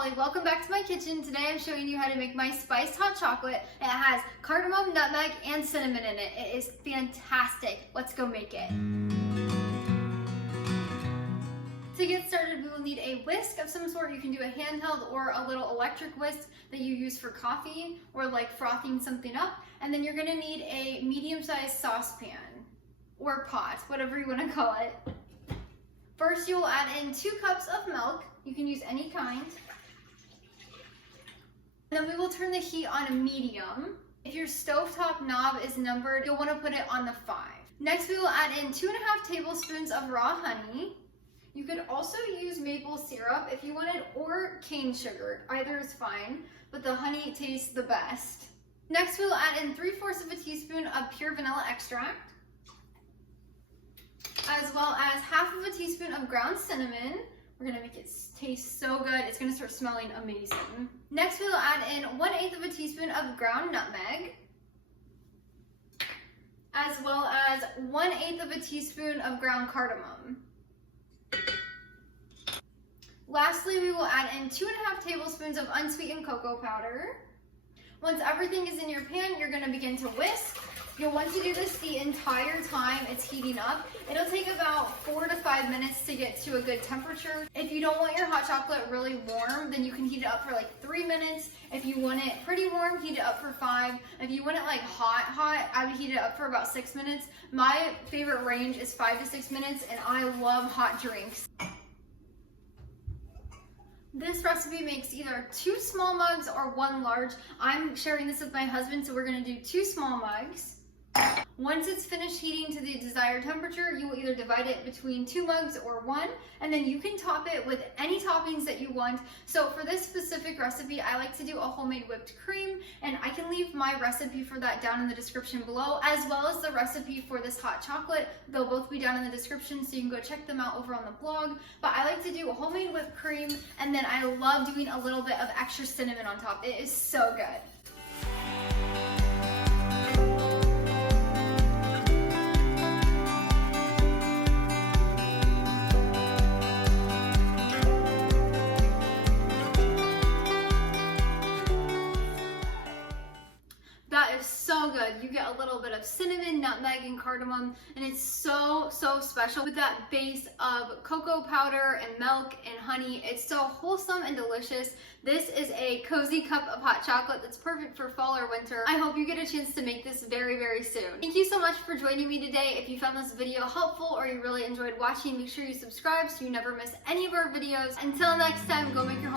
Holly. Welcome back to my kitchen. Today I'm showing you how to make my spiced hot chocolate. It has cardamom, nutmeg, and cinnamon in it. It is fantastic. Let's go make it. To get started, we will need a whisk of some sort. You can do a handheld or a little electric whisk that you use for coffee or like frothing something up. And then you're gonna need a medium-sized saucepan or pot, whatever you wanna call it. First, you will add in 2 cups of milk. You can use any kind. Then we will turn the heat on a medium. If your stovetop knob is numbered, you'll want to put it on the 5. Next, we will add in 2.5 tablespoons of raw honey. You could also use maple syrup if you wanted, or cane sugar. Either is fine, but the honey tastes the best. Next, we will add in 3/4 of a teaspoon of pure vanilla extract, as well as 1/2 of a teaspoon of ground cinnamon. We're gonna make it taste so good. It's gonna start smelling amazing. Next, we will add in 1/8 of a teaspoon of ground nutmeg, as well as 1/8 of a teaspoon of ground cardamom. Lastly, we will add in 2.5 tablespoons of unsweetened cocoa powder. Once everything is in your pan, you're gonna begin to whisk. You'll want to do this the entire time it's heating up. It'll take about 4 to 5 minutes to get to a good temperature. If you don't want your hot chocolate really warm, then you can heat it up for like 3 minutes. If you want it pretty warm, heat it up for 5. If you want it like hot, I would heat it up for about 6 minutes. My favorite range is 5 to 6 minutes, and I love hot drinks. This recipe makes either 2 small mugs or 1 large. I'm sharing this with my husband, so we're gonna do 2 small mugs. Once it's finished heating to the desired temperature, you will either divide it between 2 mugs or 1, and then you can top it with any toppings that you want. So for this specific recipe, I like to do a homemade whipped cream, and I can leave my recipe for that down in the description below, as well as the recipe for this hot chocolate. They'll both be down in the description, so you can go check them out over on the blog. But I like to do a homemade whipped cream, and then I love doing a little bit of extra cinnamon on top. It is so good. That is so good. You get a little bit of cinnamon, nutmeg, and cardamom, and it's so special with that base of cocoa powder and milk and honey. It's so wholesome and delicious. This is a cozy cup of hot chocolate that's perfect for fall or winter. I hope you get a chance to make this very soon. Thank you so much for joining me today. If you found this video helpful or you really enjoyed watching, make sure you subscribe so you never miss any of our videos. Until next time, go make your